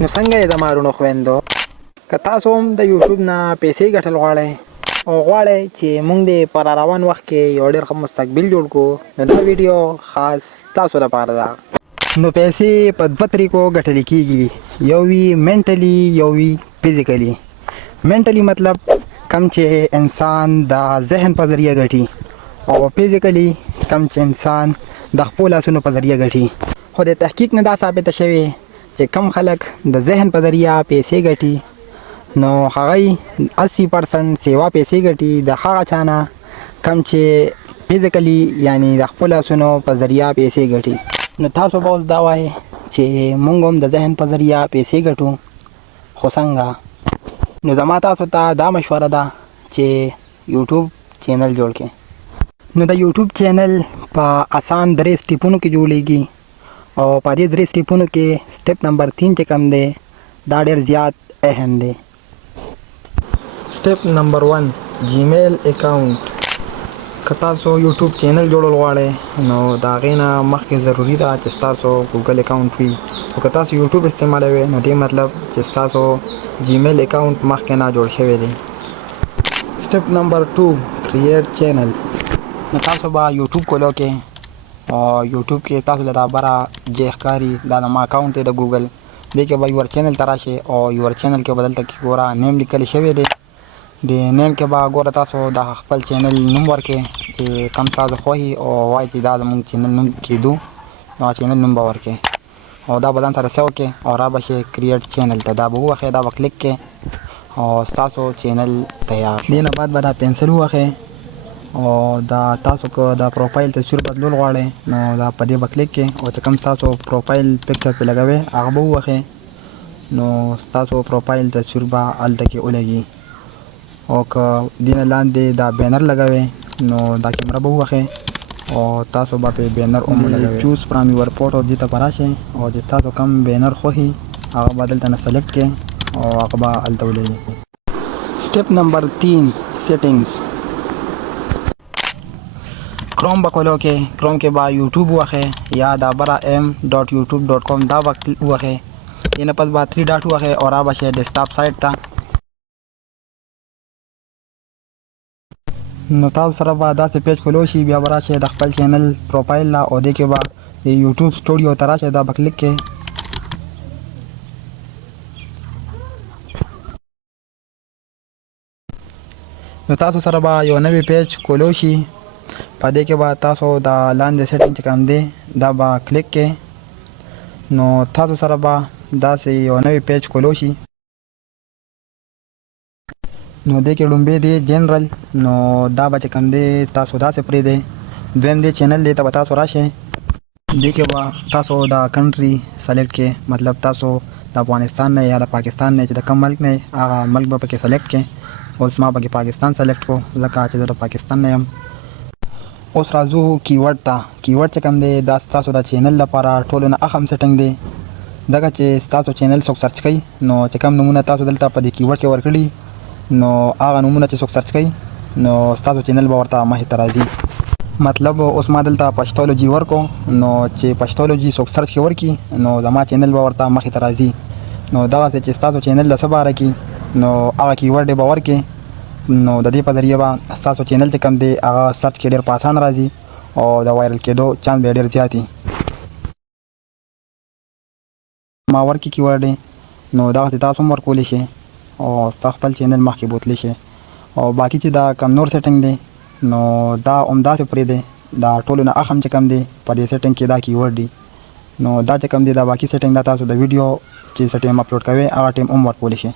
نو څنګه یې د مارونو خویندو که تاسو هم د یوټیوب نه پیسې ګټل غواړئ او غواړئ چې موږ د پر روان وخت کې یو ډېر ښه مستقبل جوړ کړو نو دا ویډیو خاص تاسو لپاره ده. نو پیسې په دوه طریقو ګټل کېږي، یو وي منټلی یو وي فزیکلی. منټلی مطلب کم چې انسان د ذهن په ذریعه ګټي او فزیکلی کم چې انسان د خپل لاسونو په ذریعه ګټي. خو د تحقیق نه دا ثابته شوې چې کم خلک د ذهن په ذریعه پیسې ګټي نو هغه 80% سیوا پیسې ګټي د هغه چا نه کم چې فزیکلی یعنی د خپل لاسونو په ذریعه پیسې ګټي. نو تاسو به اوس دا وایئ چې موږ هم د ذهن په ذریعه پیسې ګټو، خو څنګه؟ نو زما تاسو ته دا مشوره ده چې یوټیوب چینل جوړ کړئ. نو د یوټیوب چینل په آسان 3 سټیپونو کې جوړیږي او په دې 3 سټیپونو کې سټیپ نمبر 3 چې کوم دی دا ډېر زیات اهم دی. سټیپ نمبر 1 جیمیل اکاونټ. که تاسو یوټیوب چینل جوړول غواړئ نو د هغې نه مخکې ضروري ده چې ستاسو ګوګل اکاونټ وي، خو که تاسو یوټیوب استعمالوئ نو دې مطلب چې ستاسو جیمیل اکاونټ مخکې نه جوړ شوی دی. سټیپ نمبر 2 کریټ چینل. نو تاسو به یوټیوب کولو کې او یوټیوب کې تاسو له دا بره جې ښکاري دا زما اکاونټ دی د ګوګل، دې کې به یور چینل ته راشئ او یور چینل کې به دلته کې ګوره نیم لیکلی شوی دی. د نیم کې به ګوره تاسو د خپل چینل نوم ورکړئ چې کم تاسو خوښي او وایي چې دا زموږ چینل نوم کېدو نو چینل نوم به ورکړئ او دا به ځان سره سیو کړئ او را به شئ کریټ چینل ته. دا به ووهئ، دا به کلیک کړئ او ستاسو چینل تیار. دې نه بعد به دا پنسل ووهئ او دا تاسو که د پروفایل تصویر بدلول غواړئ نو دا په دې به کلیک کړئ او چې کوم تاسو پروفایل پکچر پې لګوئ هغه به ووهئ نو ستاسو پروفایل تصویر به هلته کې ولګي. او که دې نه لاندې دا بینر لګوئ نو دا کیمره به ووهئ او تاسو به پې بینر هم ولګوئ. چوز فرام یور فوټو دې ته به راشئ او چې تاسو کوم بینر خوښي هغه به دلته نه سلیکټ کړئ او هغه به هلته ولګي. سټیپ نمبر 3 سیټینګز. کروم به کولو کې کروم کې به یوټیوب ووهئ یا دا بره m.youtube.com دا به ووهئ. دې نه پس به 3 ډاټ ووهئ او را به شئ ډیسکټاپ سایټ ته. نو تاسو سره به داسې پیج کولو شي، بیا به راشئ د خپل چینل پروفایل لا او دې کې به یوټیوب سټوډیو ته راشئ، دا به کلیک کړئ. نو تاسو سره به یو نوی پیج کولو شي، په دې کې به تاسو د لاندې سیټینګ چې کوم دی دا به کلیک کړئ. نو تاسو سره به داسې یو نوی پیج کولو شي. نو دې کې لومبی دی جنرال، نو دا به چې کوم دی تاسو داسې پرېږدئ. دویم دی چینل دی ته به تاسو راشئ، دې کې به تاسو د کنټري سلیکټ کړئ، مطلب تاسو د افغانستان نه یا د پاکستان نه چې د کوم ملک نه هغه ملک به پکې سلیکټ کړئ. اوس ما پکې پاکستان سلیکټ کړو ځکه چې زه د پاکستان نه یم. اوس راځو کیورډ ته. کیورډ چې کوم دی دا ستاسو د چینل لپاره ټولو نه اهم سیټنګ دی. دغه چې ستاسو چینل څوک سرچ کوي نو چې کوم نومونه تاسو دلته په دې کیورډ کې ورکړي نو هغه نومونه چې څوک سرچ کوي نو ستاسو چینل به ورته مخې ته راځي. مطلب اوس ما دلته پښتولوجي ورکو نو چې پښتولوجي څوک سرچ کې ورکړي نو زما چینل به ورته مخې ته راځي. نو دغسې چې ستاسو چینل د څه باره کې نو هغه کیورډ به ورکړي نو د دې په ذریعه به ستاسو چینل چې کوم دی هغه سرچ کې ډېر په اسان راځي او د وایرل کېدو چانس به ډېر زیات وي. ما ورکړي کیورډ نو دغسې تاسو هم ورکولی شئ او ستا خپل چینل مخکې بوتلی شي. او باقي چې دا کم نور سیټنګ دی نو دا همداسې پرېږدئ. دا ټولو نه اهم چې کوم دی په دې سیټنګ کې دا کیورډ دی نو دا چې کوم دی دا باقي سیټنګ دا تاسو د ویډیو چې څه ټایم اپلوډ کوئ هغه ټایم هم ورکولی شئ.